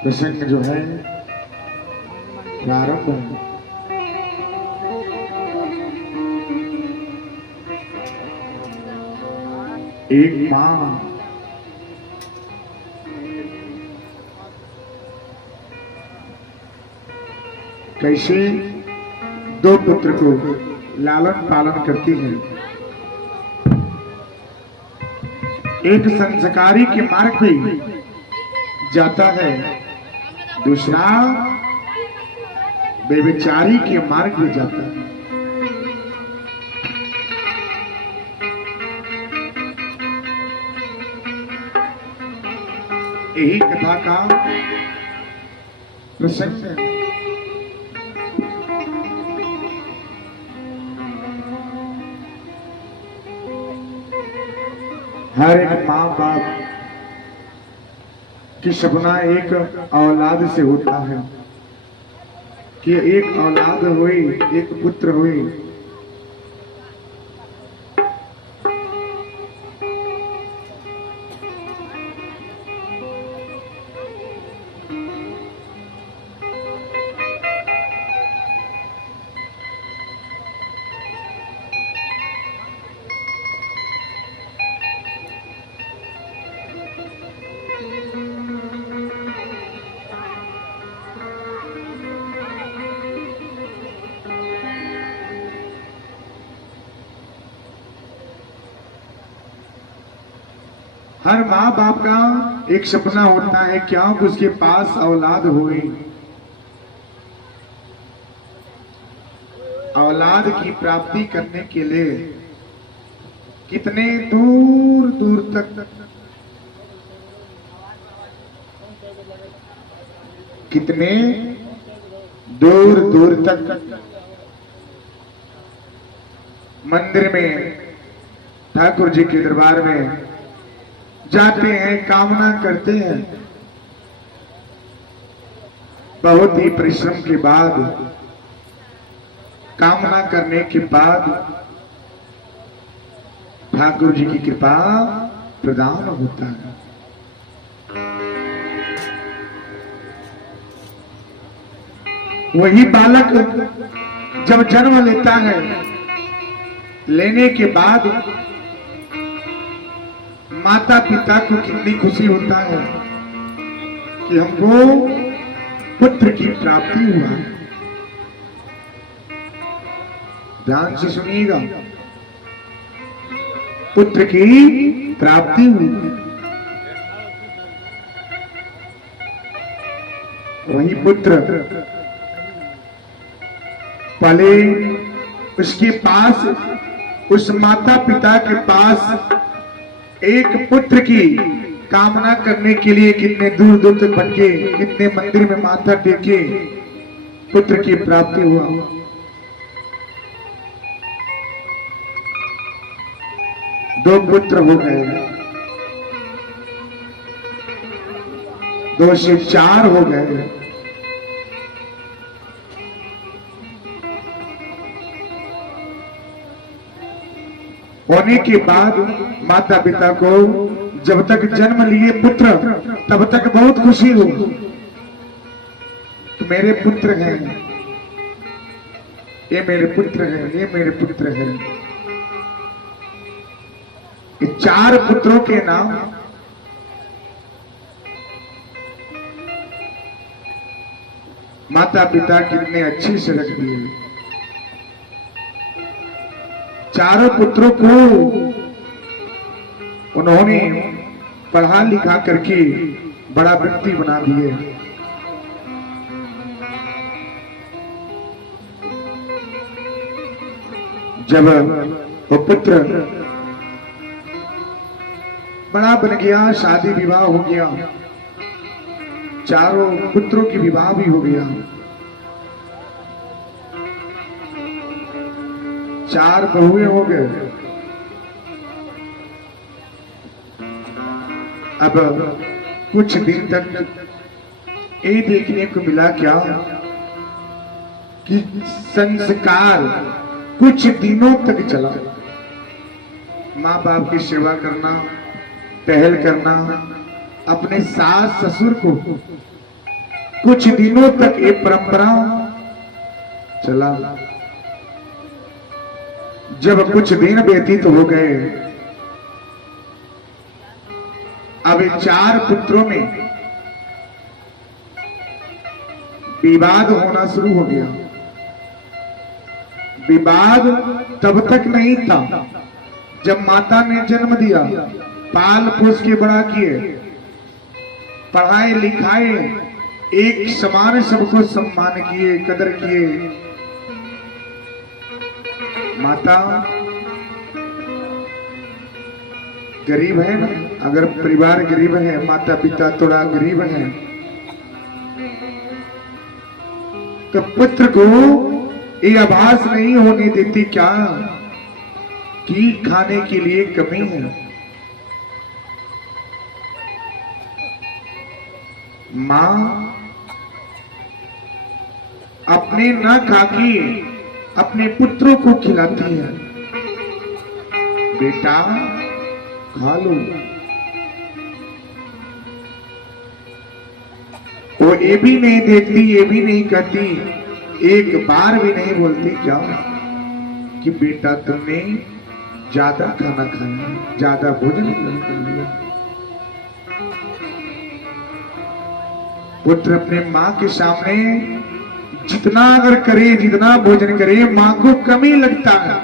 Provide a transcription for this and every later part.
प्रसंग जो है प्रारंभ है। एक मां कैसे दो पुत्र को लालन पालन करती है। एक संस्कारी के मार्ग पे जाता है, दूसरा बेविचारी के मार्ग पे जाता है। यही कथा का प्रसंग है। हर एक माँ बाप की सपना एक औलाद से होता है कि एक औलाद हुई, एक पुत्र हुई। हर माँ बाप का एक सपना होता है क्या उसके पास औलाद हुई। औलाद की प्राप्ति करने के लिए कितने दूर दूर तक, कितने दूर दूर तक मंदिर में, ठाकुर जी के दरबार में जाते हैं, कामना करते हैं। बहुत ही परिश्रम के बाद, कामना करने के बाद ठाकुर जी की कृपा प्रदान होता है। वही बालक जब जन्म लेता है, लेने के बाद माता पिता को कितनी खुशी होता है कि हमको पुत्र की प्राप्ति हुआ। ध्यान से सुनिएगा, पुत्र की प्राप्ति हुई। वही पुत्र पहले उसके पास, उस माता पिता के पास एक पुत्र की कामना करने के लिए कितने दूर दूर तक भटके, कितने मंदिर में माथा टेके, पुत्र की प्राप्ति हुआ। दो पुत्र हो गए, 2 से 4 हो गए। होने के बाद माता पिता को जब तक जन्म लिए पुत्र, तब तक बहुत खुशी हो कि मेरे पुत्र हैं, ये मेरे पुत्र हैं, ये मेरे पुत्र हैं। ये 4 पुत्रों के नाम माता पिता कितने अच्छे से रख दिए। चारों पुत्रों को उन्होंने पढ़ा लिखा करके बड़ा व्यक्ति बना दिए। जब वो पुत्र बड़ा बन गया, शादी विवाह हो गया, चारों पुत्रों की विवाह भी हो गया। 4 बहुएं हो गए। अब कुछ दिन तक ये देखने को मिला क्या कि संस्कार कुछ दिनों तक चला। माँ बाप की सेवा करना, पहल करना, अपने सास ससुर को कुछ दिनों तक ये परंपरा चला। जब कुछ दिन व्यतीत हो गए, अब 4 पुत्रों में विवाद होना शुरू हो गया। विवाद तब तक नहीं था जब माता ने जन्म दिया, पाल पोस के बड़ा किए, पढ़ाए लिखाए, एक समान सबको सम्मान किए, कदर किए। माता गरीब है ना, अगर परिवार गरीब है, माता पिता थोड़ा गरीब है, तो पुत्र को ये आभास नहीं होने देती क्या कि खाने के लिए कमी है। मां अपने न खाके अपने पुत्रों को खिलाती है, बेटा खा लो। वो ये भी नहीं देखती, ये भी नहीं कहती, एक बार भी नहीं बोलती क्या कि बेटा तुमने ज्यादा खाना खाया, ज्यादा भोजन कर लिया। पुत्र अपने माँ के सामने जितना अगर करे, जितना भोजन करे, माँ को कमी लगता है।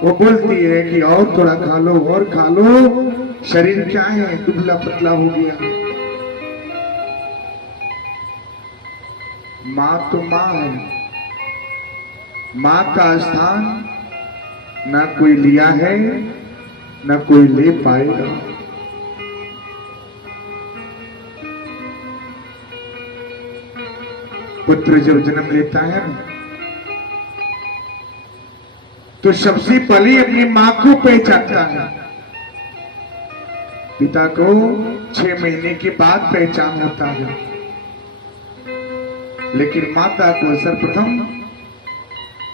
वो बोलती है कि और थोड़ा खा लो, और खा लो, शरीर क्या है, दुबला पतला हो गया। माँ तो माँ है, माँ का स्थान ना कोई लिया है, ना कोई ले पाएगा। पुत्र जब जन्म लेता है तो सबसे पहले अपनी माँ को पहचानता है। पिता को 6 महीने के बाद पहचान होता है, लेकिन माता को सर्वप्रथम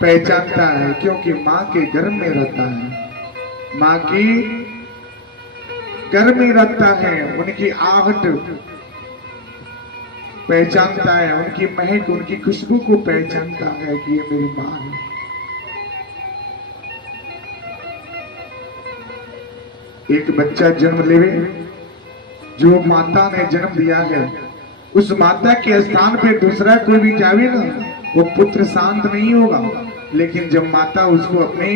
पहचानता है, क्योंकि माँ के गर्भ में रहता है। माँ के गर्भ में रहता है, उनकी आहट पहचानता है, उनकी महक, उनकी खुशबू को पहचानता है कि ये मेरी माँ है। एक बच्चा जन्म लेवे, जो माता ने जन्म दिया है, उस माता के स्थान पे दूसरा कोई भी जावे ना, वो पुत्र शांत नहीं होगा। लेकिन जब माता उसको अपने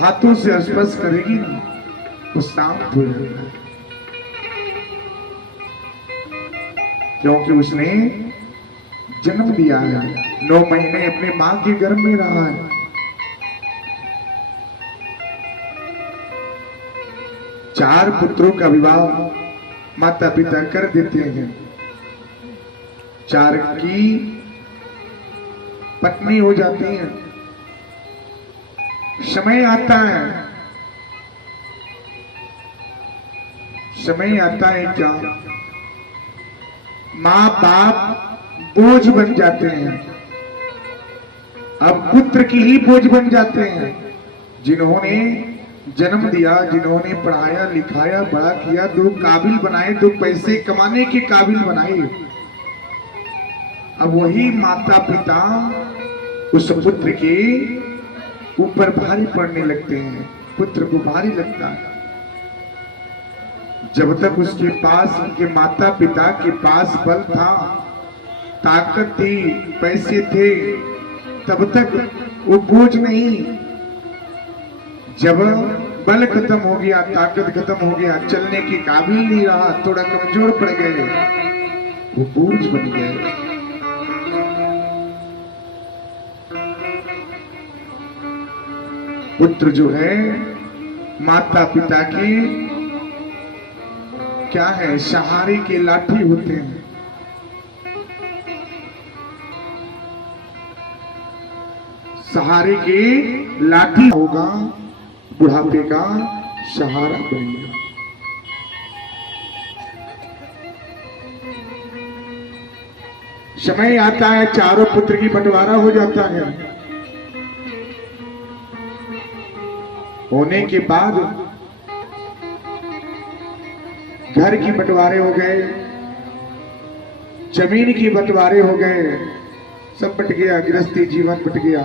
हाथों से स्पर्श करेगी ना, वो शांत हो जाएगा, क्योंकि उसने जन्म दिया है, 9 महीने अपने माँ के गर्भ में रहा है। चार पुत्रों का विवाह माता पिता कर देते हैं। 4 की पत्नी हो जाती है। समय आता है, समय आता है क्या, माँ बाप बोझ बन जाते हैं। अब पुत्र की ही बोझ बन जाते हैं, जिन्होंने जन्म दिया, जिन्होंने पढ़ाया लिखाया बड़ा किया, 2 काबिल बनाए, 2 पैसे कमाने के काबिल बनाए। अब वही माता पिता उस पुत्र के ऊपर भारी पड़ने लगते हैं, पुत्र को भारी लगता है। जब तक उसके पास, उनके माता पिता के पास बल था, ताकत थी, पैसे थे, तब तक वो बोझ नहीं। जब बल खत्म हो गया, ताकत खत्म हो गया, चलने की काबिल नहीं रहा, थोड़ा कमजोर पड़ गए, वो बोझ बन गए। पुत्र जो है माता पिता के क्या है, सहारे के लाठी होते हैं। सहारे के लाठी होगा, बुढ़ापे का सहारा बनेगा। समय आता है, चारों पुत्र की बंटवारा हो जाता है। होने के बाद घर की बंटवारे हो गए, जमीन की बंटवारे हो गए, सब बट गया, गृहस्थी जीवन बट गया।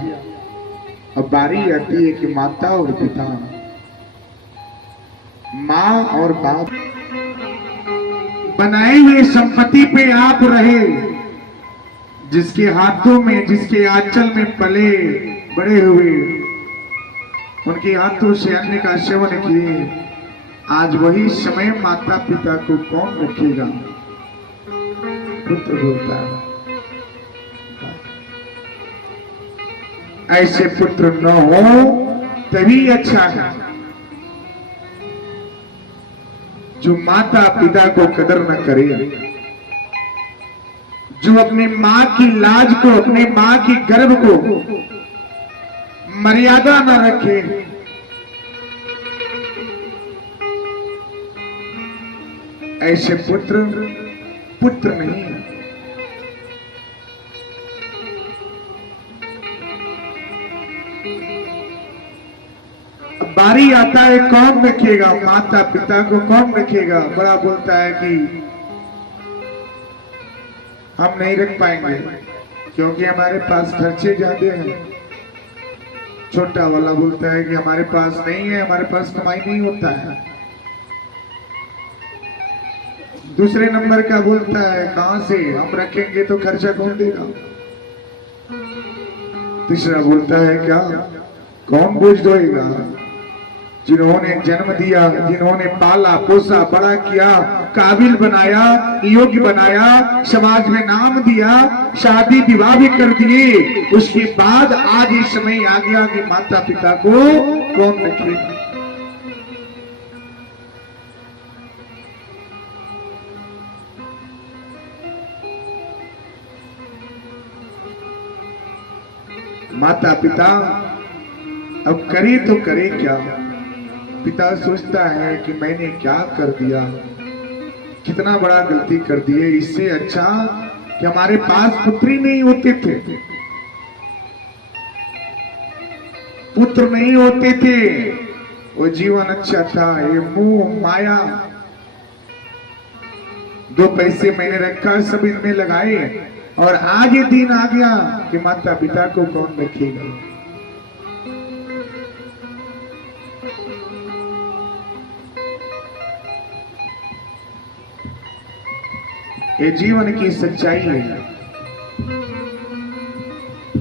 अब बारी आती है कि माता और पिता, माँ और बाप बनाई हुई संपत्ति पे आप रहे, जिसके हाथों में, जिसके आंचल में पले बड़े हुए, उनके हाथों से अन्न का सेवन किए, आज वही समय माता पिता को कौन रखेगा? पुत्र बोलता है। ऐसे पुत्र न हो तभी अच्छा है, जो माता पिता को कदर न करे, जो अपनी मां की लाज को, अपनी मां की गर्भ को मर्यादा न रखे। ऐसे पुत्र पुत्र नहीं है। अब बारी आता है, कौन रखेगा? माता पिता को कौन रखेगा? बड़ा बोलता है कि हम नहीं रख पाएंगे क्योंकि हमारे पास खर्चे ज्यादा हैं। छोटा वाला बोलता है कि हमारे पास नहीं है, हमारे पास कमाई नहीं होता है। दूसरे नंबर का बोलता है, कहां से हम रखेंगे तो खर्चा कौन देगा? तीसरा बोलता है, क्या कौन बोझ ढोएगा? जिन्होंने जन्म दिया, जिन्होंने पाला पोसा बड़ा किया, काबिल बनाया, योग्य बनाया, समाज में नाम दिया, शादी विवाह भी कर दिए, उसके बाद आज इस समय आ गया कि माता पिता को कौन रखेगा? माता पिता अब करे तो करे क्या? पिता सोचता है कि मैंने क्या कर दिया, कितना बड़ा गलती कर दी है। इससे अच्छा कि हमारे पास पुत्र ही नहीं होते थे, पुत्र नहीं होते थे, वो जीवन अच्छा था। ये मोह माया, दो पैसे मैंने रखा, सब इनमें लगाए, और आज ये दिन आ गया कि माता पिता को कौन रखेगा? ये जीवन की सच्चाई है।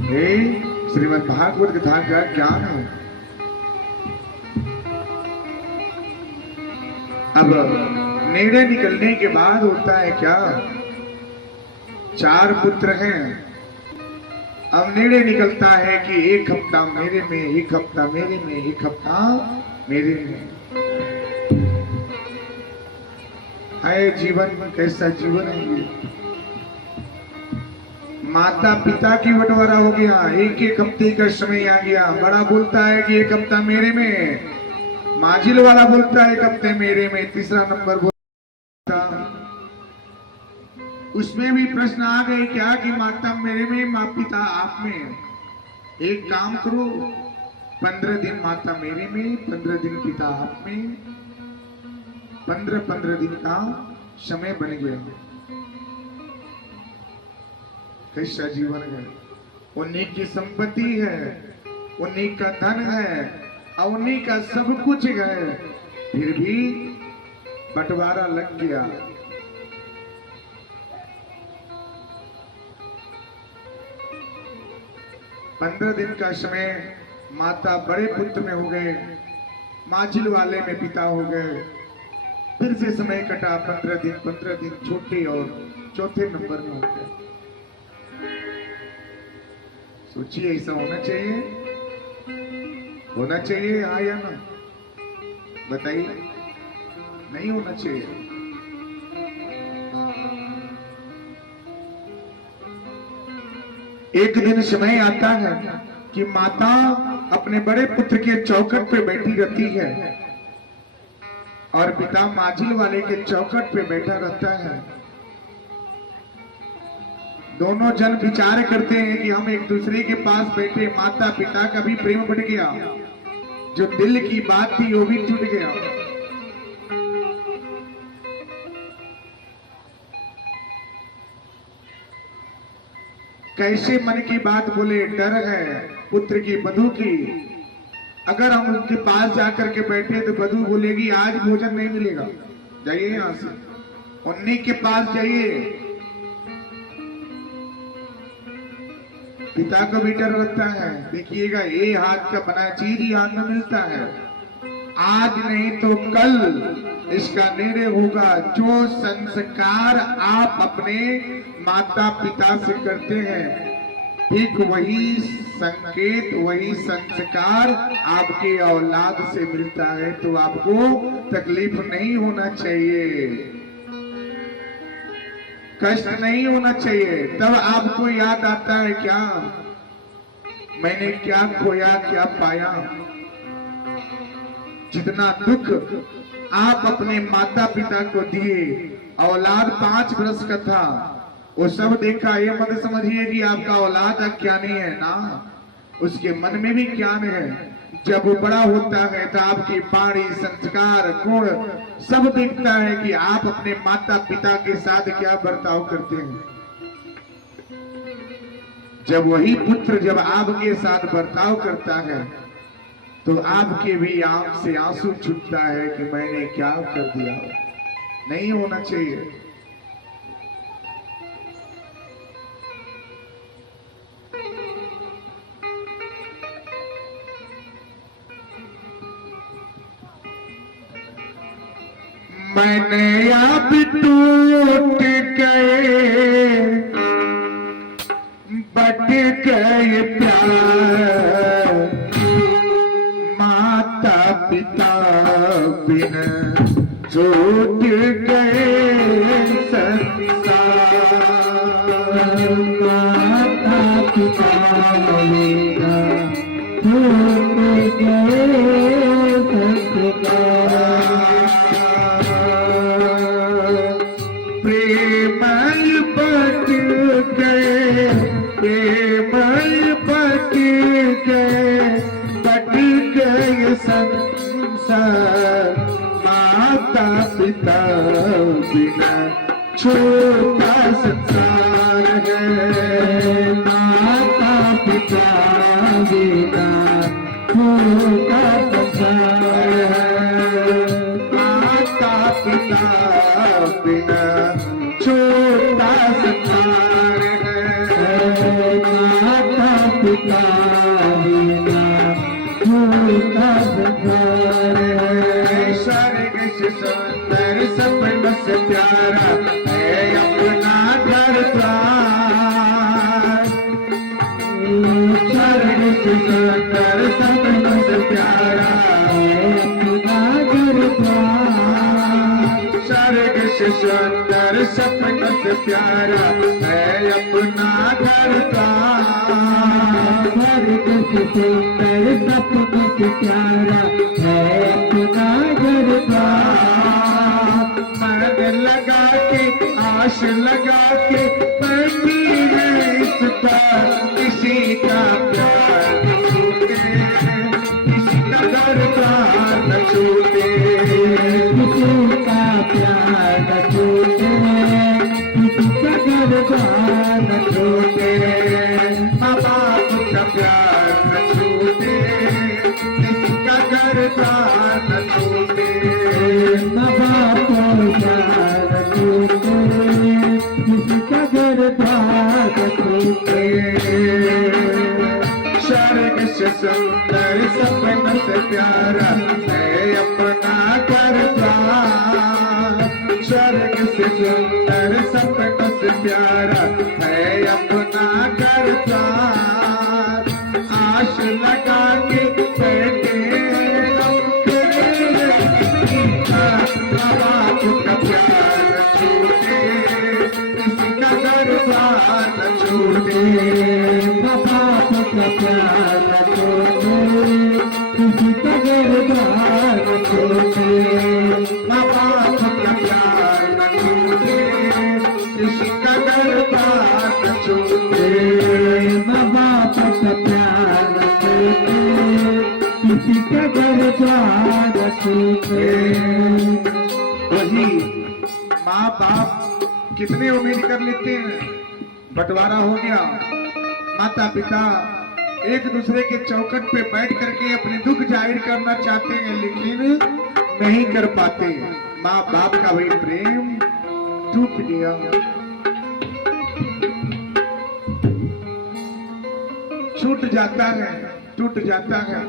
ये श्रीमद् भागवत कथा का ज्ञान है। अब निर्णय निकलने के बाद होता है क्या? 4 पुत्र हैं। अब निर्णय निकलता है कि एक हफ्ता मेरे में, एक हफ्ता मेरे में, एक हफ्ता मेरे में। है जीवन, कैसा जीवन है ये? माता पिता की बंटवारा हो गया, एक एक हफ्ते का समय आ गया। बड़ा बोलता है कि एक हफ्ता मेरे में, माजिल वाला बोलता है एक हफ्ते मेरे में, तीसरा नंबर बोलता। उसमें भी प्रश्न आ गए क्या कि माता मेरे में, माँ पिता आप में। एक काम करो, 15 दिन माता मेरे में, 15 दिन पिता आप में, 15 दिन का समय बन गया। कैसा जीवन है? उन्हीं की संपत्ति है, उन्हीं का धन है, और उन्हीं का सब कुछ है, फिर भी बंटवारा लग गया। पंद्रह दिन का समय माता बड़े पुत्र में हो गए, माजिल वाले में पिता हो गए। फिर से समय कटा 15 दिन छोटे और चौथे नंबर में हो गए। सोचिए, ऐसा होना चाहिए? होना चाहिए हाँ या ना? बताइए। नहीं होना चाहिए। एक दिन समय आता है कि माता अपने बड़े पुत्र के चौखट पे बैठी रहती है और पिता माझिल वाले के चौखट पे बैठा रहता है। दोनों जन विचार करते हैं कि हम एक दूसरे के पास बैठे, माता पिता का भी प्रेम बढ़ गया, जो दिल की बात थी वो भी टूट गया। कैसे मन की बात बोले, डर है पुत्र की बधू की। अगर हम उनके पास जाकर के बैठे तो बधू बोलेगी आज भोजन नहीं मिलेगा, जाइए यहां से, उन्हीं के पास जाइए। पिता को भी डर लगता है, देखिएगा ये हाथ का बना चीज ही हाथ में मिलता है, आज नहीं तो कल इसका निर्णय होगा। जो संस्कार आप अपने माता पिता से करते हैं, ठीक वही संकेत, वही संस्कार आपके औलाद से मिलता है। तो आपको तकलीफ नहीं होना चाहिए, कष्ट नहीं होना चाहिए। तब आपको याद आता है क्या मैंने क्या खोया क्या पाया। जितना दुख आप अपने माता पिता को दिए, औलाद 5 वर्ष का था, वो सब देखा। ये मत समझिए कि आपका औलाद अज्ञानी है ना, उसके मन में भी ज्ञान है। जब वो बड़ा होता है तो आपकी वाणी, संस्कार, गुण सब देखता है कि आप अपने माता पिता के साथ क्या बर्ताव करते हैं। जब वही पुत्र जब आपके साथ बर्ताव करता है तो आपके भी आंख से आंसू छूटता है कि मैंने क्या कर दिया। नहीं होना चाहिए। मैंने आप टूट गए, बट गए प्यार, माता पिता बिन छूट गए संसार, माता पिता बिन छूट गए संसार। प्रेमल बट गए, प्रेमल बट गए, बट गए संसार, माता पिता बिना छोटा संसार है, माता पिता बिना छोटा संसार है, माता पिता बिना छोटा संसार है, माता पिता बिना छोटा संसार है। स्वर्ग से सुंदर सपन से प्यारा है अपना घर द्वार, स्वर्ग से सुंदर सपन से प्यारा है अपना घर द्वार, स्वर्ग से सुंदर सपन से प्यारा है अपना घर द्वार, स्वर्ग से सुंदर सपन से प्यारा है अपना घर द्वार। मन लगा के आश लगा के बैठी है इस पर, किसी का प्यार न छूटे, किसी का घर द्वार न छूटे, किसी का प्यार न छूटे, किसी का घर द्वार न छूटे, माँ बाप का प्यार न छूटे, किसी का घर द्वार न छूटे, माँ बाप का प्यार न छूटे, किसी का घर द्वार न छूटे। स्वर्ग से सुंदर सपन से प्यारा है अपना घर द्वार, स्वर्ग से सुंदर सपन से प्यारा है अपना घर द्वार। आश लगा के बैठे वही माँ बाप कितनी उम्मीद कर लेते हैं, बंटवारा हो गया, माता पिता एक दूसरे के चौखट पे बैठ करके अपने दुख जाहिर करना चाहते हैं लेकिन नहीं कर पाते। माँ बाप का वही प्रेम टूट गया। छूट जाता है, टूट जाता है,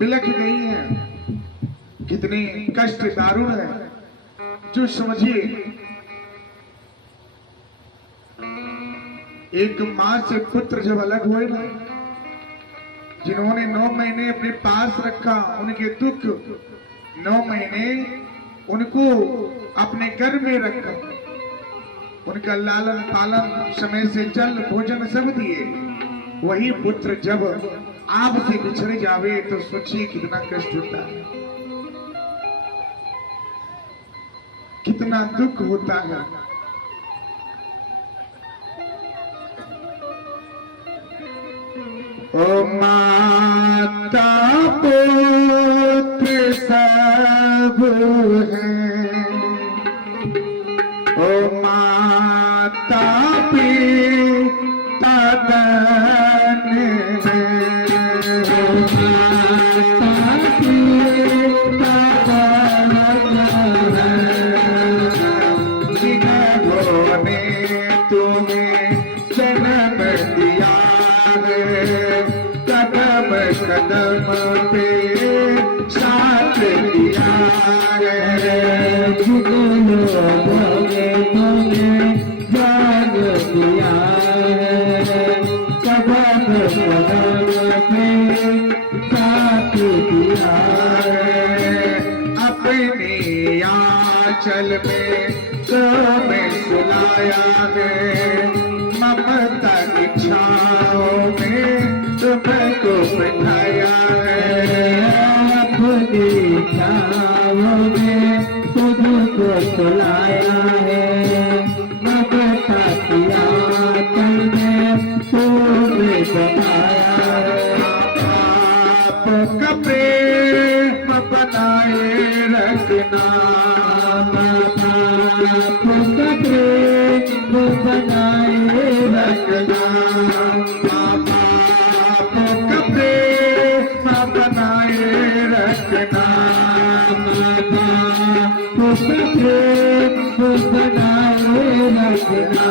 बिलख गई है। कितनी कष्ट दारुण है। जो समझिए एक मां से पुत्र जब अलग हुए ना, जिन्होंने 9 महीने अपने पास रखा, उनके दुख 9 महीने उनको अपने घर में रखा, उनका लालन पालन समय से जल भोजन सब दिए, वही पुत्र जब आपसे बिछड़ जावे तो सोचिए कितना कष्ट होता है, कितना दुख होता है। ओ माता पुत्र सब है, ओ माता पिता धन है, ओ माता पिता धन है, जिन्होंने तुम्हें जन्म दिया है, कदम कदम पे साथ दिया है, जिन्होंने तुम्हें जान दिया है, कदम कदम पे साथ दिया है, अपनी आंचल में तुम्हें सुलाया है, ममता की छाओं में तुमको बिठाया है, अपनी छाओं में तुमको सुलाया है, ममता की आंचल में तुम्हें बनाया है, आपका प्रेम बनाए रखना, आपका प्रेम बनाए रखना, आपका प्रेम बनाए रखना, आपका प्रेम बनाए रखना।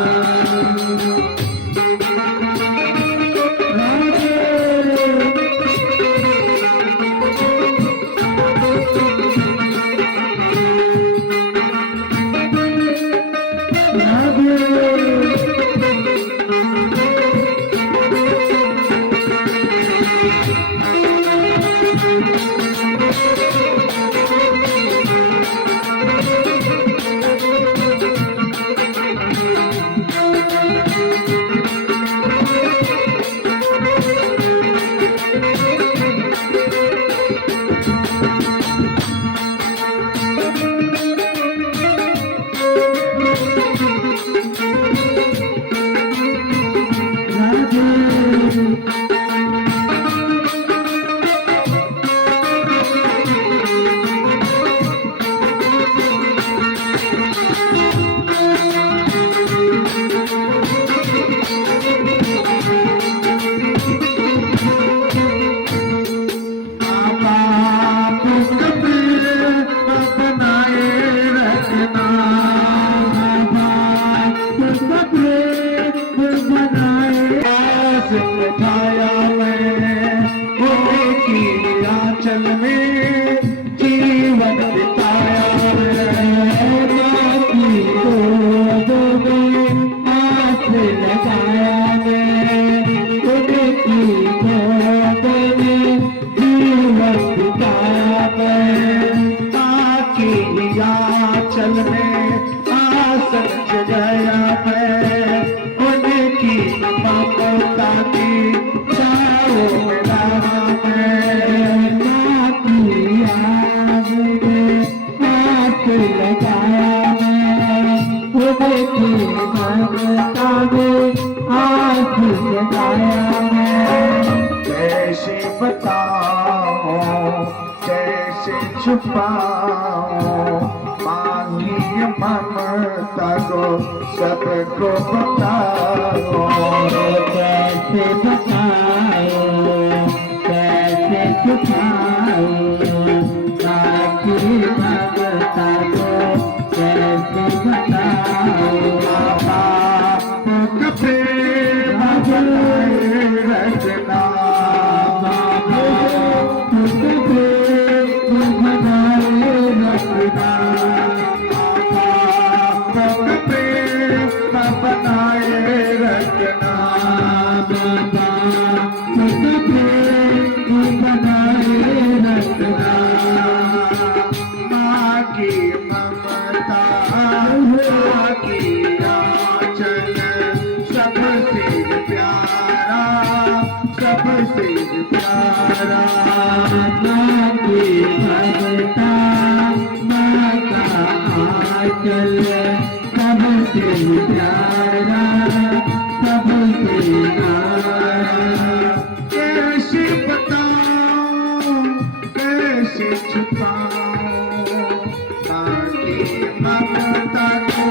छुपाओ, मांगी ममता को सबको बताओ। कैसे बताओ, कैसे छुपाओ, बाकी ममता को कैसे बताओ। कपे बनाए रखना, सबसे प्यारा की भगता माता आंचल, सबसे प्यारा सबसे प्यारा। कैसे बताऊं, कैसे छुपाऊं, बाकी ममता को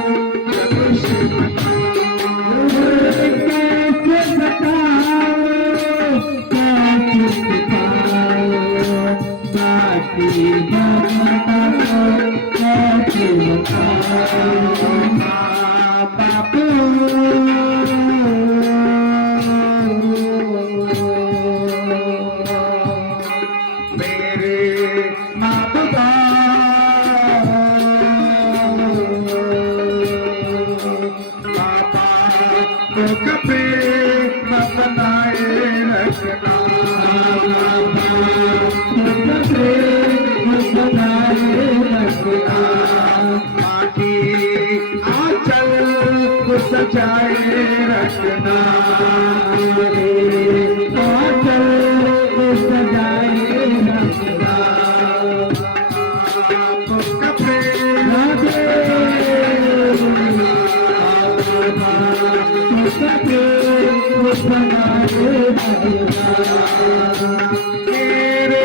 सबसे बताऊं। कैसे बताओ, कैसे छुपाओ, बाकी ममता को कैसे बताओ। बापू मेरे माँ बाबा, पापा को कपे बनाए रखना, बाकी आंचल को सजाए रखना, आंचल को सजाए रखना। आपको कपड़े मेरे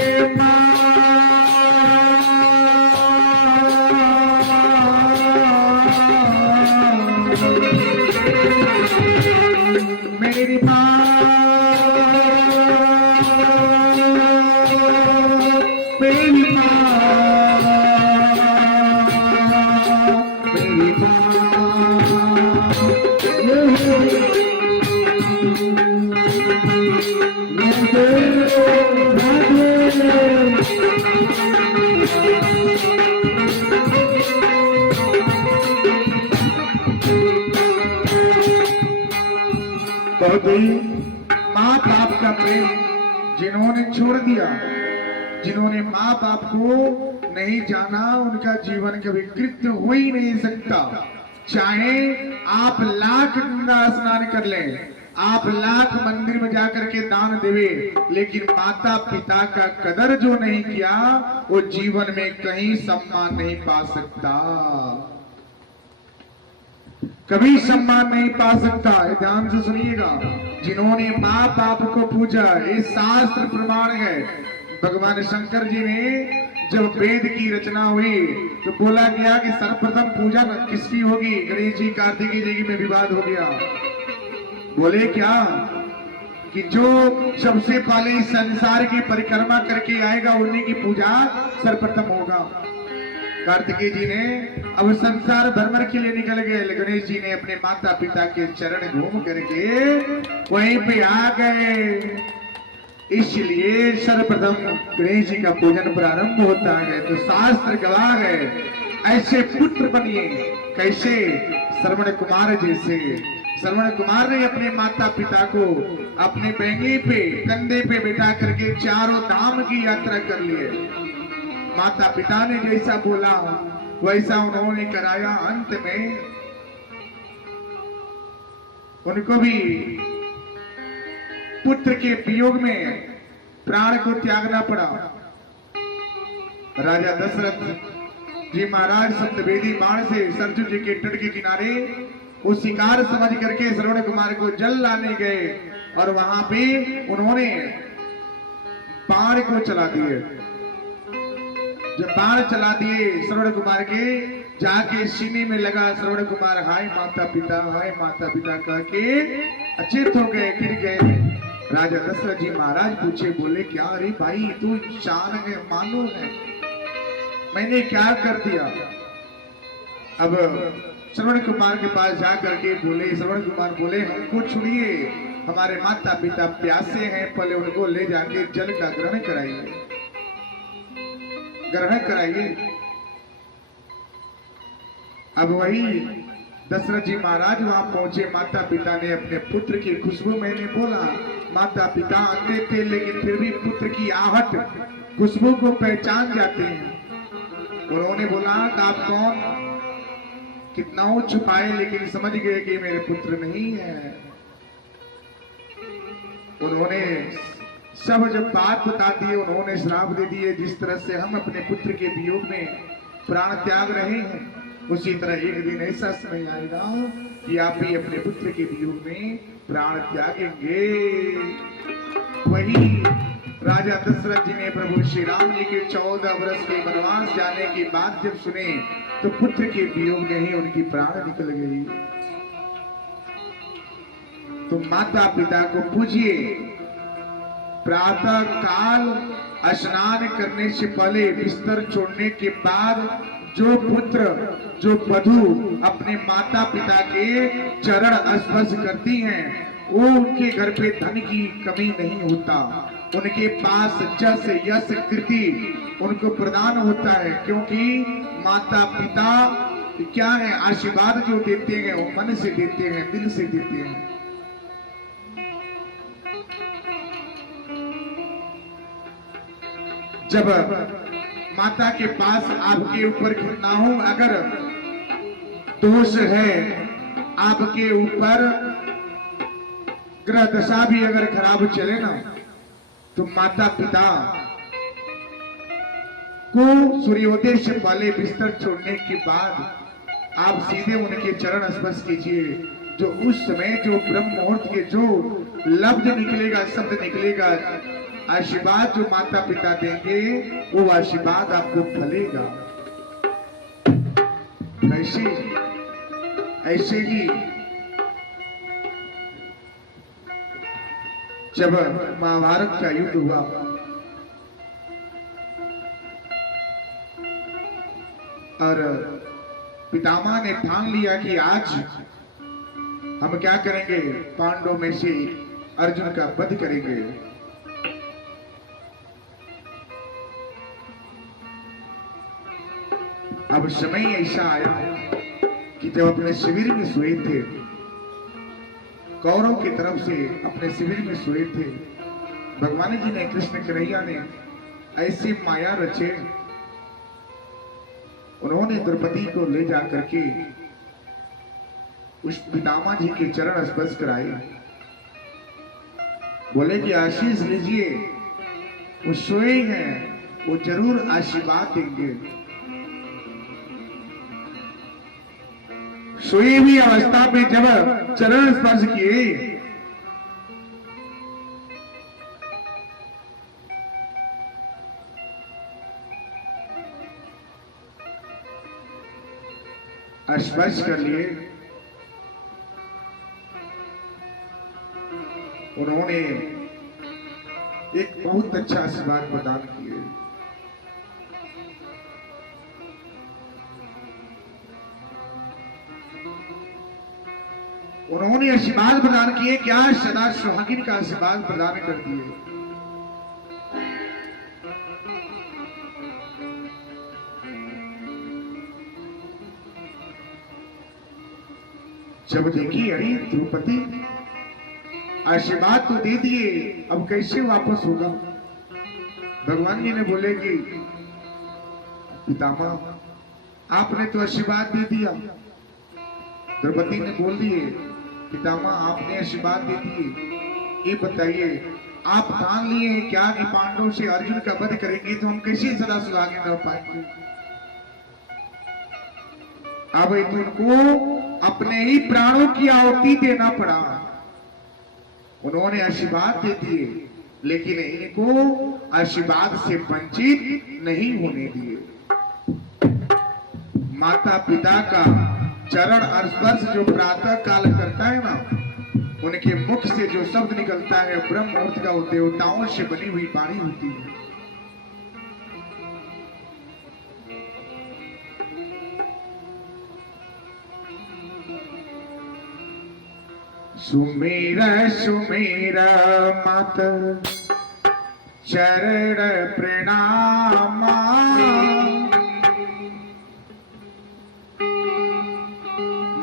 मेरी माँ, मेरी माँ, मेरी माँ बाप का प्रेम जिन्होंने छोड़ दिया, जिन्होंने माँ बाप को नहीं जाना, उनका जीवन कभी कृत्य हो ही नहीं सकता। चाहे आप लाख गंगा स्नान कर लें, आप लाख मंदिर में जाकर के दान देवे, लेकिन माता पिता का कदर जो नहीं किया वो जीवन में कहीं सम्मान नहीं पा सकता, कभी सम्मान नहीं पा सकता। ध्यान से सुनिएगा, जिन्होंने माँ बाप को पूजा, ये शास्त्र प्रमाण है। भगवान शंकर जी ने जब वेद की रचना हुई तो बोला गया कि सर्वप्रथम पूजा किसकी होगी? गणेश जी कार्तिकेय जी में विवाद हो गया। बोले क्या कि जो सबसे पहले इस संसार की परिक्रमा करके आएगा उन्हीं की पूजा सर्वप्रथम होगा। कार्तिकेय जी ने अब संसार भ्रमण के लिए निकल गए, गणेश जी ने अपने माता पिता के चरण घूम करके वहीं पे आ गए, इसलिए सर्वप्रथम गणेश जी का पूजन प्रारंभ होता है। तो शास्त्र गवाह है, ऐसे पुत्र बनिए। कैसे? श्रवण कुमार जैसे। श्रवण कुमार ने अपने माता पिता को अपने बहंगी पे कंधे पे बैठा करके चारों धाम की यात्रा कर लिए। माता पिता ने जैसा बोला वैसा उन्होंने कराया। अंत में उनको भी पुत्र के वियोग में प्राण को त्यागना पड़ा। राजा दशरथ जी महाराज सप्तवेदी बाण से सरजू जी के तट के किनारे वो शिकार समझ करके श्रवण कुमार को जल लाने गए और वहां पे उन्होंने बाण को चला दिए। जब बाण चला दिए श्रवण कुमार के, जाके सीने में लगा श्रवण कुमार, हाय माता पिता कह के अचेत हो गए, गिर गए। राजा दशरथ जी महाराज पूछे, बोले क्या? अरे भाई तू इंसान है, मानो है, मैंने क्या कर दिया? अब श्रवण कुमार के पास जा करके बोले, श्रवण कुमार बोले, हमको छुड़िए, हमारे माता पिता प्यासे हैं, पहले उनको ले जाके जल का ग्रहण कराइए, ग्रहण कराइए। अब वही दशरथ जी महाराज वहां पहुंचे, माता पिता ने अपने पुत्र की खुशबू, मैंने बोला माता पिता अंधे थे लेकिन फिर भी पुत्र की आहट खुशबू को पहचान जाते हैं। उन्होंने बोला कि आप कौन? कितना छुपाए लेकिन समझ गए कि मेरे पुत्र नहीं है। उन्होंने सब जब बात बता दी, उन्होंने श्राप दे दिए, जिस तरह से हम अपने पुत्र के वियोग में प्राण त्याग रहे हैं, उसी तरह एक दिन ऐसा समय आएगा कि आप भी अपने पुत्र के वियोग में प्राण त्यागेंगे। वही राजा दशरथ जी ने प्रभु श्री राम जी के 14 वर्ष के वनवास जाने की बात जब सुने, तो पुत्र के वियोग में ही उनकी प्राण निकल गई। तो माता पिता को पूजिए, प्रातः काल स्नान करने से पहले, बिस्तर छोड़ने के बाद जो पुत्र, जो वधू अपने माता पिता के चरण स्पर्श करती हैं, वो उनके घर पे धन की कमी नहीं होता, उनके पास जस यश कीर्ति उनको प्रदान होता है, क्योंकि माता पिता क्या है, आशीर्वाद जो देते हैं वो मन से देते हैं, दिल से देते हैं। जब माता के पास आपके ऊपर कितना हो, अगर दोष है आपके ऊपर, ग्रह दशा भी अगर खराब चले ना, तो माता पिता को सूर्योदय से पहले बिस्तर छोड़ने के बाद आप सीधे उनके चरण स्पर्श कीजिए। जो उस समय जो ब्रह्म मुहूर्त के जो लफ्ज निकलेगा, शब्द निकलेगा, आशीर्वाद जो माता पिता देंगे, वो आशीर्वाद आपको फलेगा। कैसे? ऐसे ही जब महाभारत का युद्ध हुआ, और पितामह ने ठान लिया कि आज हम क्या करेंगे, पांडवों में से अर्जुन का वध करेंगे। अब समय ऐसा आया कि जब अपने शिविर में सोए थे, कौरव की तरफ से अपने शिविर में सोए थे, भगवान जी ने, कृष्ण कन्हैया ने ऐसी माया रचे, उन्होंने द्रौपदी को ले जा करके उस पितामह जी के चरण स्पर्श कराए, बोले कि आशीष लीजिए, वो सोए हैं, वो जरूर आशीर्वाद देंगे। सोई हुई अवस्था में जब चरण स्पर्श किए, स्पर्श कर लिए, उन्होंने एक बहुत अच्छा आशीर्वाद प्रदान किए। उन्होंने आशीर्वाद प्रदान किए, क्या सदा सुहागिन का आशीर्वाद प्रदान कर दिए। जब देखी, अरे द्रौपदी आशीर्वाद तो दे दिए, अब कैसे वापस होगा? भगवान जी ने बोले कि पितामह आपने तो आशीर्वाद दे दिया। द्रौपदी ने बोल दिए, पितामह आपने आशीर्वाद दे दिए, ये बताइए आप ठान लिए हैं क्या कि पांडवों से अर्जुन का वध करेंगे, तो हम कैसे सदा सुहागिन रह पाएंगे? अब उनको अपने ही प्राणों की आहुति देना पड़ा। उन्होंने आशीर्वाद दे दिए, लेकिन इनको आशीर्वाद से वंचित नहीं होने दिए। माता पिता का चरण स्पर्श जो प्रातः काल करता है ना, उनके मुख से जो शब्द निकलता है ब्रह्म मुहूर्त का देवताओं से बनी हुई वाणी होती है। सुमेरा सुमेरा माता चरण प्रणाम,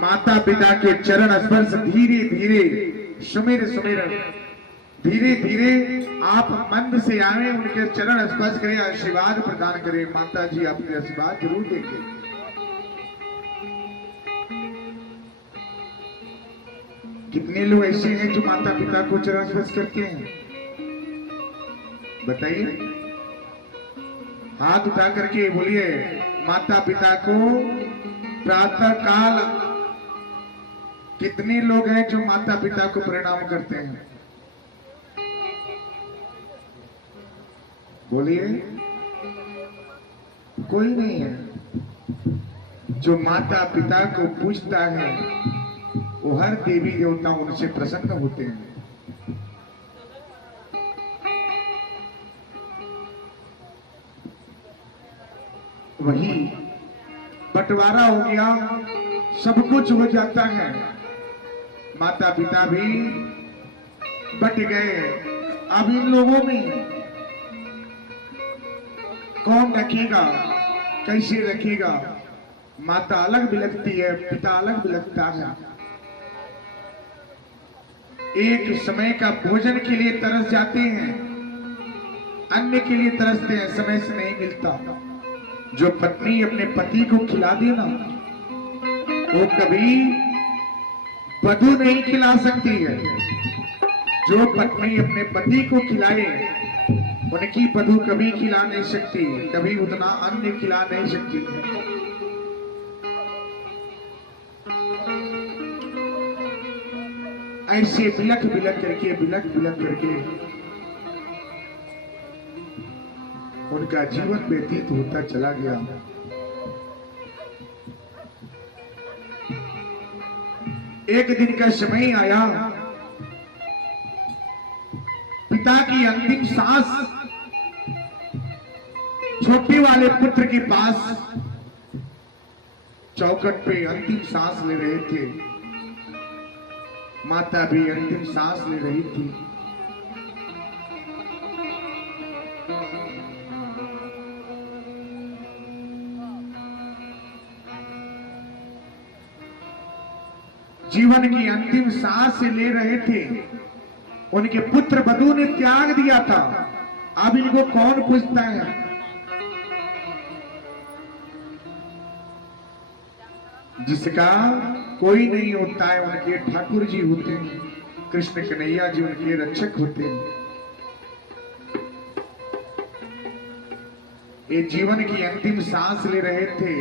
माता पिता के चरण स्पर्श धीरे धीरे सुमेर सुमेर धीरे धीरे आप मन से आए, उनके चरण स्पर्श करें, आशीर्वाद प्रदान करें। माता जी आपके आशीर्वाद जरूर देंगे। कितने लोग ऐसे हैं जो माता पिता को चरण स्पर्श करते हैं? बताइए, हाथ उठा करके बोलिए। माता पिता को प्रातः काल कितने लोग हैं जो माता पिता को प्रणाम करते हैं? बोलिए। कोई नहीं है। जो माता पिता को पूजता है वो हर देवी देवता उनसे प्रसन्न होते हैं। वही बंटवारा हो गया, सब कुछ हो जाता है, माता पिता भी बट गए। अब इन लोगों में कौन रखेगा, कैसे रखेगा? माता अलग बिलखती है, पिता अलग बिलखता है। एक समय का भोजन के लिए तरस जाते हैं, अन्य के लिए तरसते हैं, समय से नहीं मिलता। जो पत्नी अपने पति को खिला दे ना, वो कभी वधू नहीं खिला सकती है। जो पत्नी अपने पति को खिलाए, उनकी वधू कभी खिला नहीं सकती, कभी उतना अन्न खिला नहीं सकती। ऐसे बिलख बिलख करके उनका जीवन व्यतीत होता चला गया। एक दिन का समय आया, पिता की अंतिम सांस छोटे वाले पुत्र के पास चौखट पे अंतिम सांस ले रहे थे। माता भी अंतिम सांस ले रही थी। जीवन की अंतिम सांस ले रहे थे, उनके पुत्र वधू ने त्याग दिया था। अब इनको कौन पूछता है? जिसका कोई नहीं होता है, उनके ठाकुर जी होते हैं, कृष्ण कन्हैया जी उनके रक्षक होते हैं। ये जीवन की अंतिम सांस ले रहे थे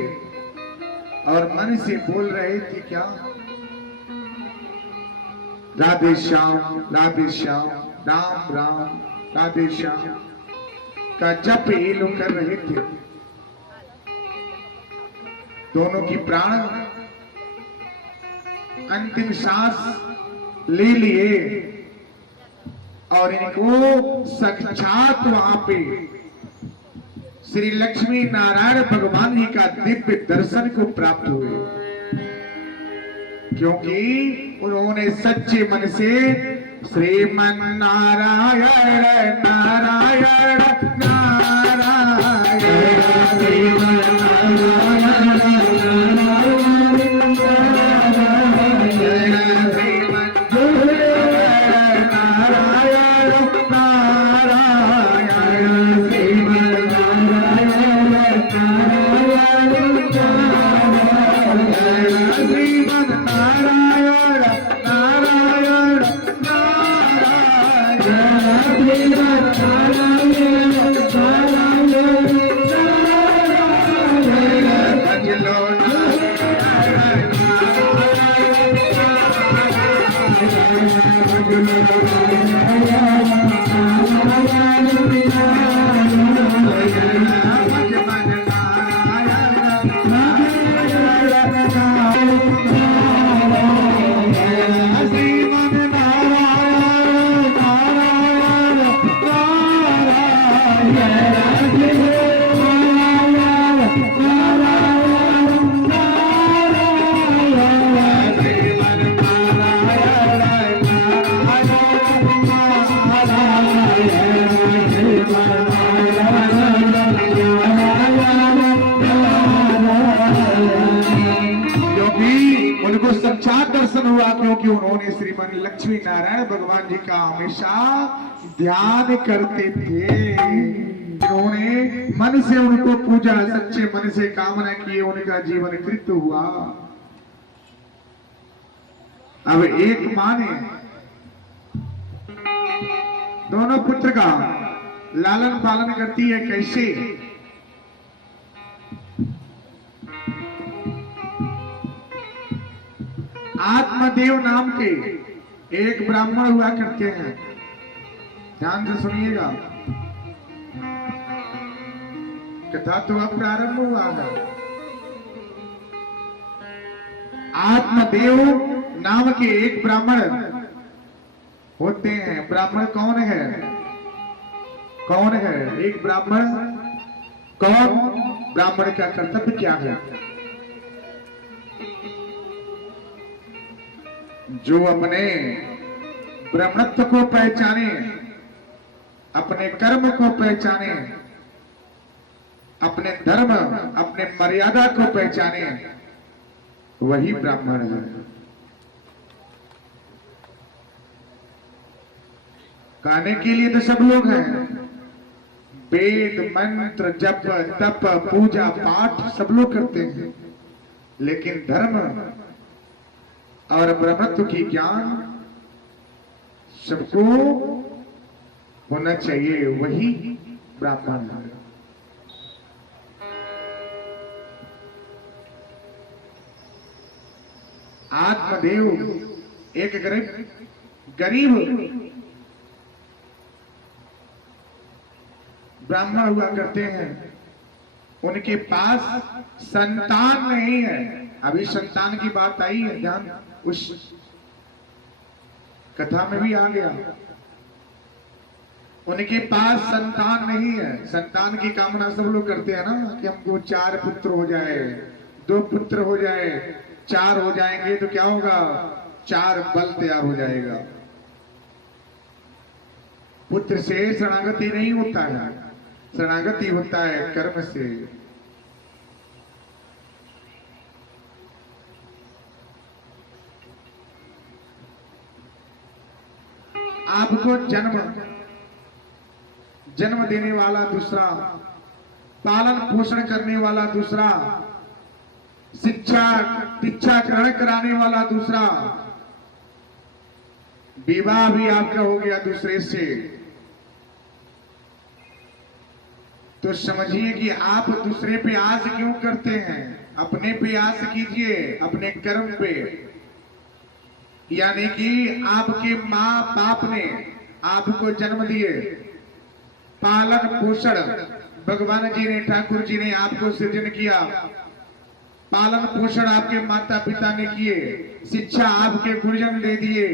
और मन से बोल रहे थे क्या? राधे श्याम राम राम राधे श्याम का जप ये लोग कर रहे थे। दोनों की प्राण अंतिम सांस ले लिए और इनको साक्षात वहां पे श्री लक्ष्मी नारायण भगवान जी का दिव्य दर्शन को प्राप्त हुए, क्योंकि उन्होंने सच्चे मन से श्रीमन नारायण नारायण नारायण श्रीमन नारायण हुआ क्योंकि उन्होंने श्रीमान लक्ष्मी नारायण भगवान जी का हमेशा ध्यान करते थे। उन्होंने मन से उनको पूजा, सच्चे मन से कामना किए, उनका जीवन कृत हुआ। अब एक मां ने दोनों पुत्र का लालन पालन करती है। कैसे? आत्मदेव नाम के एक ब्राह्मण हुआ करते हैं। ध्यान से सुनिएगा, कथा तो अब प्रारंभ हुआ है। आत्मदेव नाम के एक ब्राह्मण होते हैं। ब्राह्मण कौन है? कौन है एक ब्राह्मण? कौन? ब्राह्मण का कर्तव्य क्या है? जो अपने ब्रह्मत्व को पहचाने, अपने कर्म को पहचाने, अपने धर्म, अपने मर्यादा को पहचाने, वही ब्राह्मण है। कहने के लिए तो सब लोग हैं, वेद मंत्र जप तप पूजा पाठ सब लोग करते हैं, लेकिन धर्म और ब्रह्मत्व की ज्ञान सबको होना चाहिए, वही ब्राह्मण है। आत्मदेव एक गरीब ब्राह्मण हुआ करते हैं। उनके पास संतान नहीं है। अभी संतान की बात आई है, ध्यान उस कथा में भी आ गया। उनके पास संतान नहीं है। संतान की कामना सब लोग करते हैं ना, कि हमको 4 पुत्र हो जाए, 2 पुत्र हो जाए, 4 हो जाएंगे तो क्या होगा? 4 बल तैयार हो जाएगा। पुत्र से शरणागति नहीं होता है, शरणागति होता है कर्म से। आपको जन्म देने वाला दूसरा, पालन पोषण करने वाला दूसरा, शिक्षा दीक्षा ग्रहण कराने वाला दूसरा, विवाह भी आपका हो गया दूसरे से, तो समझिए कि आप दूसरे पे आस क्यों करते हैं? अपने पे आस कीजिए, अपने कर्म पे। यानी कि आपके माँ बाप ने आपको जन्म दिए, पालन पोषण भगवान जी ने, ठाकुर जी ने आपको सृजन किया, पालन पोषण आपके माता पिता ने किए, शिक्षा आपके गुरुजन दे दिए,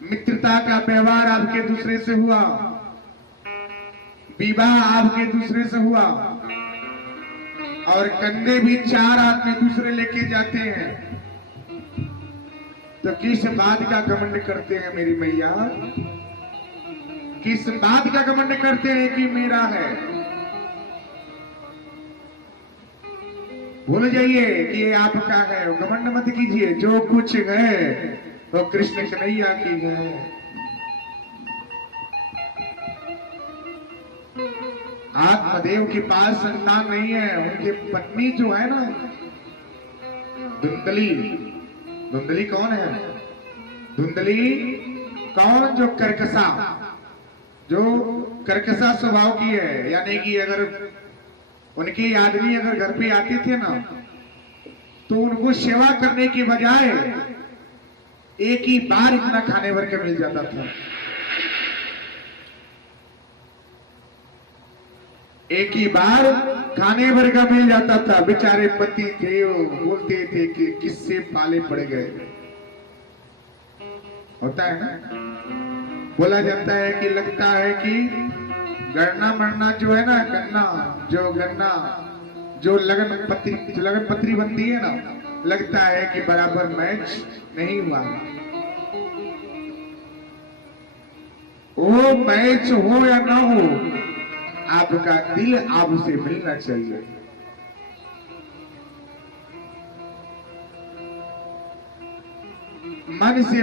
मित्रता का व्यवहार आपके दूसरे से हुआ, विवाह आपके दूसरे से हुआ, और कंधे भी 4 आदमी दूसरे लेके जाते हैं, तो किस बात का घमंड करते हैं मेरी मैया? किस बात का घमंड करते हैं कि मेरा है? भूल जाइए कि ये आपका है, घमंड मत कीजिए। जो कुछ है वो कृष्ण कन्हैया की है। आत्मदेव के पास संतान नहीं है। उनकी पत्नी जो है ना धुंधली, धुंधली कौन है? धुंधली कौन? जो कर्कशा, जो कर्कशा स्वभाव की है। यानी कि अगर उनके आदमी अगर घर पे आते थे ना, तो उनको सेवा करने के बजाय एक ही बार इतना खाने भर के मिल जाता था। एक ही बार खाने भर का मिल जाता था। बेचारे पति थे, वो बोलते थे कि किससे पाले पड़ गए। होता है ना, बोला जाता है कि लगता है कि गन्ना मरना जो है ना, गन्ना जो लगन पत्री बनती है ना, लगता है कि बराबर मैच नहीं हुआ। वो मैच हो या ना हो, आपका दिल आपसे मिलना चाहिए। मन से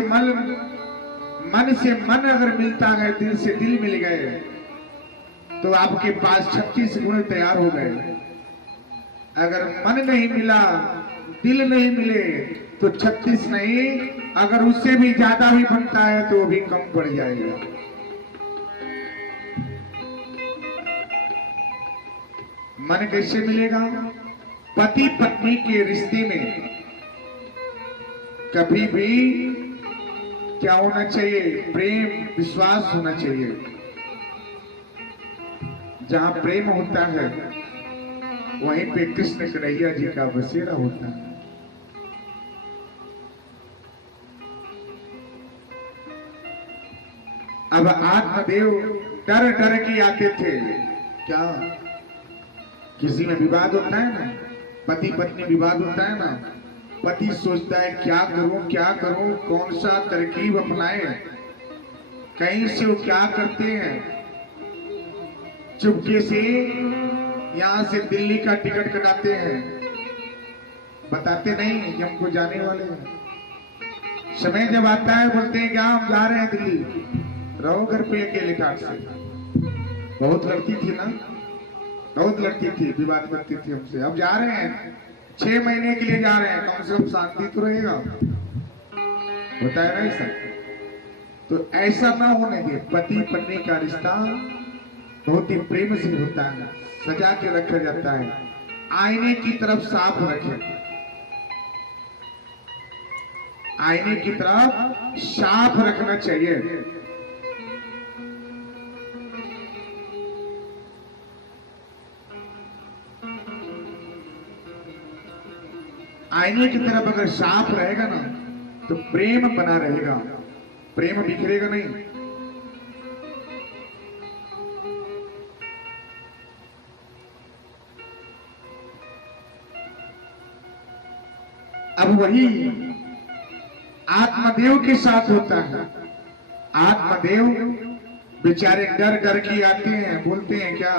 मन अगर मिलता है, दिल से दिल मिल गए, तो आपके पास 36 गुण तैयार हो गए। अगर मन नहीं मिला, दिल नहीं मिले, तो 36 नहीं, अगर उससे भी ज्यादा भी बनता है तो वो भी कम पड़ जाएगा। मन कैसे मिलेगा? पति पत्नी के रिश्ते में कभी भी क्या होना चाहिए? प्रेम, विश्वास होना चाहिए। जहां प्रेम होता है वहीं पे कृष्ण कन्हैया जी का बसेरा होता है। अब आत्मदेव डर डर के आते थे। क्या किसी में विवाद होता है ना, पति पत्नी विवाद होता है ना, पति सोचता है क्या करूं, कौन सा तरकीब अपनाए, कहीं से वो क्या करते हैं, चुपके से यहां से दिल्ली का टिकट कटाते हैं, बताते नहीं कि हमको जाने वाले हैं। समय जब आता है बोलते हैं क्या हम जा रहे हैं दिल्ली, रहो घर पे अकेले ठाट से। बहुत लड़ती थी ना, बहुत लड़ती थी, विवाद करती थी हमसे। अब जा रहे हैं, 6 महीने के लिए जा रहे हैं, कम से कम शांति तो रहेगा, होता है ना ऐसा। तो ऐसा ना होने दे। पति पत्नी का रिश्ता बहुत ही प्रेम से होता है, सजा के रखा जाता है, आईने की तरफ साफ रखें, आईने की तरफ साफ रखना चाहिए। आईने की तरफ अगर साफ रहेगा ना तो प्रेम बना रहेगा, प्रेम बिखरेगा नहीं। अब वही आत्मदेव के साथ होता है। आत्मदेव बेचारे डर डर के आते हैं, बोलते हैं क्या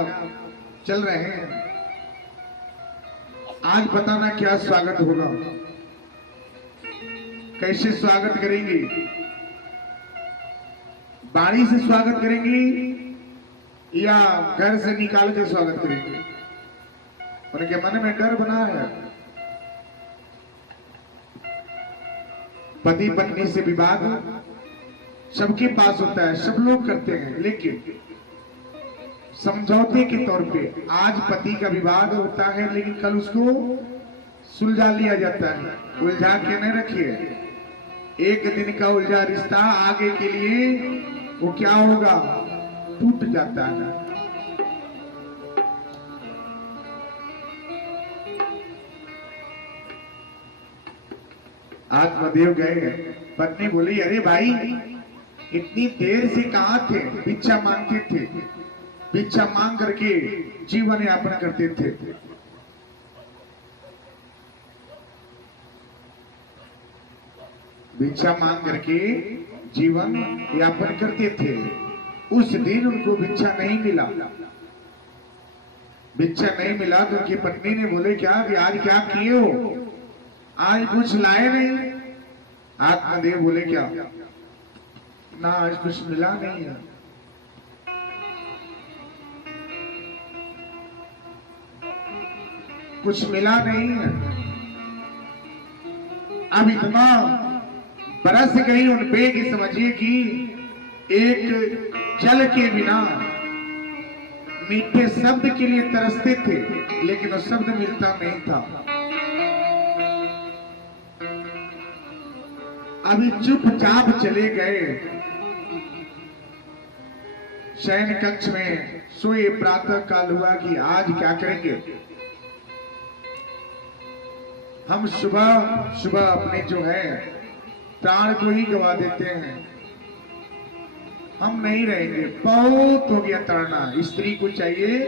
चल रहे हैं, आज बताना क्या स्वागत होगा, कैसे स्वागत करेंगे, बाड़ी से स्वागत करेंगे या घर से निकाल के स्वागत करेंगे। उनके मन में डर बना है। पति पत्नी से विवाद सबके पास होता है, सब लोग करते हैं, लेकिन समझौते के तौर पे आज पति का विवाद होता है, लेकिन कल उसको सुलझा लिया जाता है। उलझा के नहीं रखिए, एक दिन का उलझा रिश्ता आगे के लिए वो क्या होगा, टूट जाता है। आत्मदेव गए, पत्नी बोली अरे भाई इतनी देर से कहां थे, भिक्षा मांगते थे, भिक्षा मांग करके जीवन यापन करते थे। भिक्षा मांग करके जीवन यापन करते थे। उस दिन उनको भिक्षा नहीं मिला, भिक्षा नहीं मिला तो उनकी पत्नी ने बोले क्या कि आज क्या किए हो, आज कुछ लाए नहीं। आत्मदेव बोले क्या ना, आज कुछ मिला नहीं है। कुछ मिला नहीं है। अब इतना बरस गई उन पे कि समझिए कि एक जल के बिना मीठे शब्द के लिए तरसते थे, लेकिन वो शब्द मिलता नहीं था। अभी चुपचाप चले गए, शयन कक्ष में सोए। प्रातः काल हुआ कि आज क्या करेंगे, हम सुबह सुबह अपने जो है प्राण को ही गवा देते हैं, हम नहीं रहेंगे, बहुत हो गया तड़ना। स्त्री को चाहिए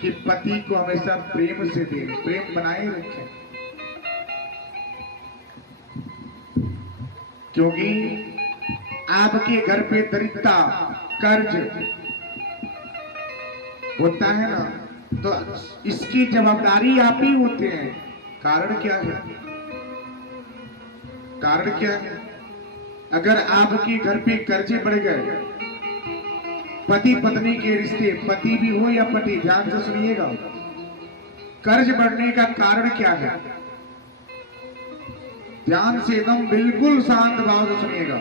कि पति को हमेशा प्रेम से दे, प्रेम बनाए रखें, क्योंकि आपके घर पे दरिद्रता कर्ज होता है ना, तो इसकी जवाबदारी आप ही होते हैं। कारण क्या है, कारण क्या है? अगर आपके घर पे कर्जे बढ़ गए, पति पत्नी के रिश्ते, पति भी हो या पति, ध्यान से सुनिएगा, कर्ज बढ़ने का कारण क्या है? ध्यान से एकदम बिल्कुल शांत भाव से सुनिएगा।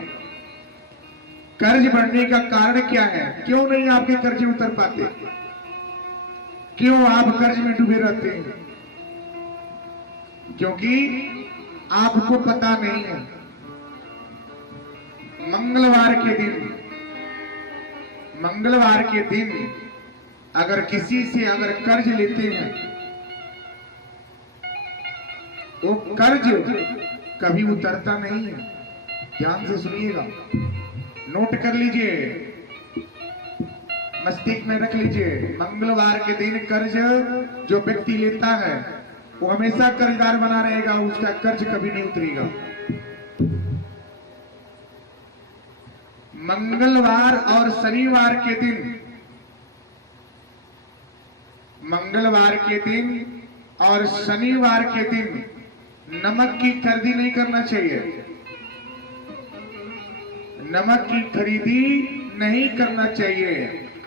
कर्ज बढ़ने का कारण क्या है? क्यों नहीं आपके कर्जे उतर पाते? क्यों आप कर्ज में डूबे रहते हैं? क्योंकि आपको पता नहीं है। मंगलवार के दिन अगर किसी से अगर कर्ज लेते हैं, वो कर्ज कभी उतरता नहीं है। ध्यान से सुनिएगा, नोट कर लीजिए, मस्तिष्क में रख लीजिए। मंगलवार के दिन कर्ज जो व्यक्ति लेता है वो हमेशा कर्जदार बना रहेगा, उसका कर्ज कभी नहीं उतरेगा। मंगलवार और शनिवार के दिन, मंगलवार के दिन और शनिवार के दिन नमक की खरीदी नहीं करना चाहिए। नमक की खरीदी नहीं करना चाहिए।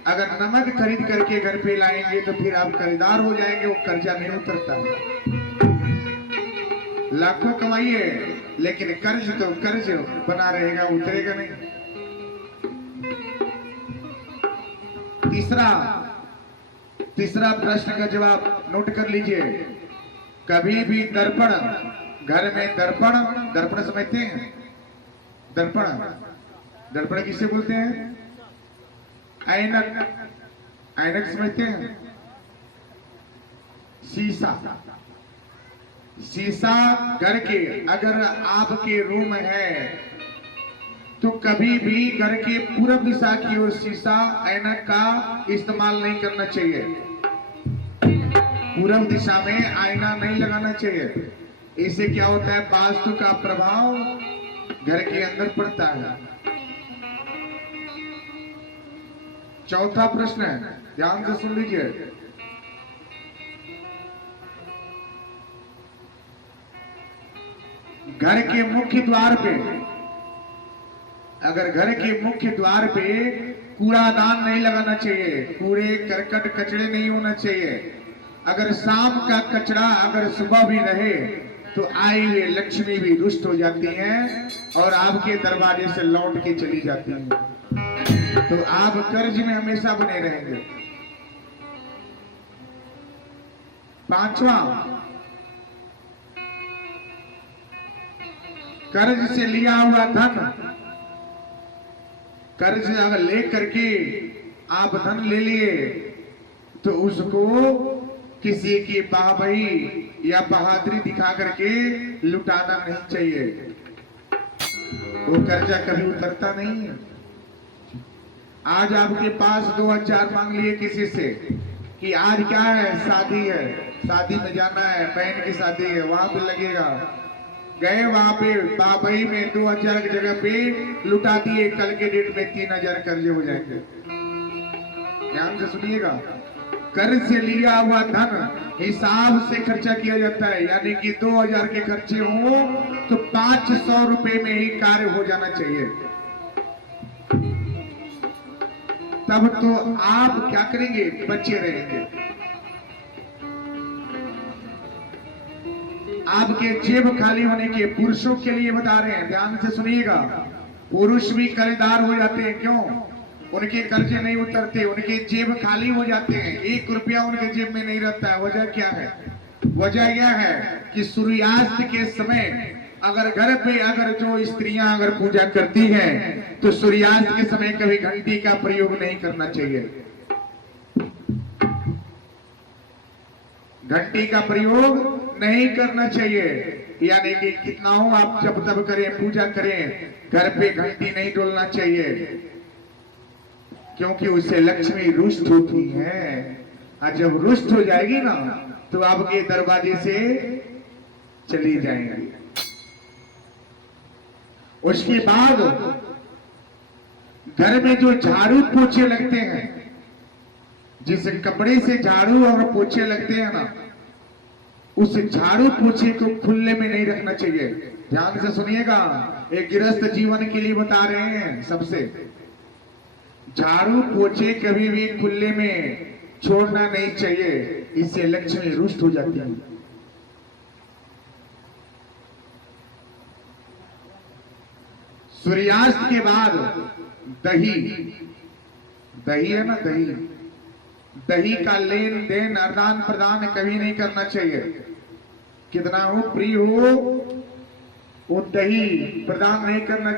अगर नमक खरीद करके घर पे लाएंगे तो फिर आप खरीदार हो जाएंगे, वो कर्जा नहीं उतरता। लाखों कमाइए लेकिन कर्ज तो कर्ज बना रहेगा, उतरेगा नहीं। तीसरा प्रश्न का जवाब नोट कर लीजिए। कभी भी दर्पण, घर में दर्पण समझते हैं? दर्पण किसे बोलते हैं? ऐनक समझते हैं? शीशा घर के अगर आपके रूम है तो कभी भी घर के पूरब दिशा की ओर शीशा ऐनक का इस्तेमाल नहीं करना चाहिए। पूरब दिशा में आईना नहीं लगाना चाहिए। इससे क्या होता है? वास्तु का प्रभाव घर के अंदर पड़ता है। चौथा प्रश्न है, ध्यान से सुन लीजिए। घर के मुख्य द्वार पे, अगर घर के मुख्य द्वार पे कूड़ादान नहीं लगाना चाहिए, कूड़े करकट कचड़े नहीं होना चाहिए। अगर शाम का कचरा अगर सुबह भी रहे तो आई हुई लक्ष्मी भी रुष्ट हो जाती हैं और आपके दरवाजे से लौट के चली जाती हैं, तो आप कर्ज में हमेशा बने रहेंगे। पांचवा, कर्ज से लिया हुआ धन, कर्ज अगर ले करके आप धन ले लिए तो उसको किसी की बाबई या बहादुरी दिखा करके लुटाना नहीं चाहिए। वो कर्जा कभी उतरता नहीं है। आज आपके पास 2000 मांग लिए किसी से कि आज क्या है, शादी है, शादी में जाना है, बहन की शादी है, वहां पे लगेगा। गए वहां पे बाबई में 2000 की जगह पे लुटा दिए, कल के डेट में 3000 कर्जे हो जाएंगे। ध्यान से सुनिएगा, कर्ज से लिया हुआ धन हिसाब से खर्चा किया जाता है, यानी कि 2000 के खर्चे हो तो 500 रुपए में ही कार्य हो जाना चाहिए। तब तो आप क्या करेंगे? बचे रहेंगे। आपके जेब खाली होने के, पुरुषों के लिए बता रहे हैं, ध्यान से सुनिएगा। पुरुष भी कर्जदार हो जाते हैं। क्यों? उनके कर्जे नहीं उतरते, उनके जेब खाली हो जाते हैं, 1 रुपया उनके जेब में नहीं रहता है। वजह क्या है? वजह यह है कि सूर्यास्त के समय अगर घर पे अगर जो स्त्रियां अगर पूजा करती हैं तो सूर्यास्त के समय कभी घंटी का प्रयोग नहीं करना चाहिए। घंटी का प्रयोग नहीं करना चाहिए, यानी कि कितना हो आप जब तब करें, पूजा करें, घर पे घंटी नहीं डोलना चाहिए, क्योंकि उससे लक्ष्मी रुष्ट होती है। और जब रुष्ट हो जाएगी ना तो आपके दरवाजे से चली जाएंगी। उसके बाद घर में जो झाड़ू पोछे लगते हैं, जिस कपड़े से झाड़ू और पोछे लगते हैं ना, उस झाड़ू पोछे को खुले में नहीं रखना चाहिए। ध्यान से सुनिएगा, एक गृहस्थ जीवन के लिए बता रहे हैं सबसे। झाड़ू पोछे कभी भी खुले में छोड़ना नहीं चाहिए, इससे लक्ष्मी रुष्ट हो जाती है। सूर्यास्त के बाद दही, दही है ना, दही, दही का लेन देन आदान प्रदान कभी नहीं करना चाहिए। कितना हो प्रिय हो, वो दही प्रदान नहीं करना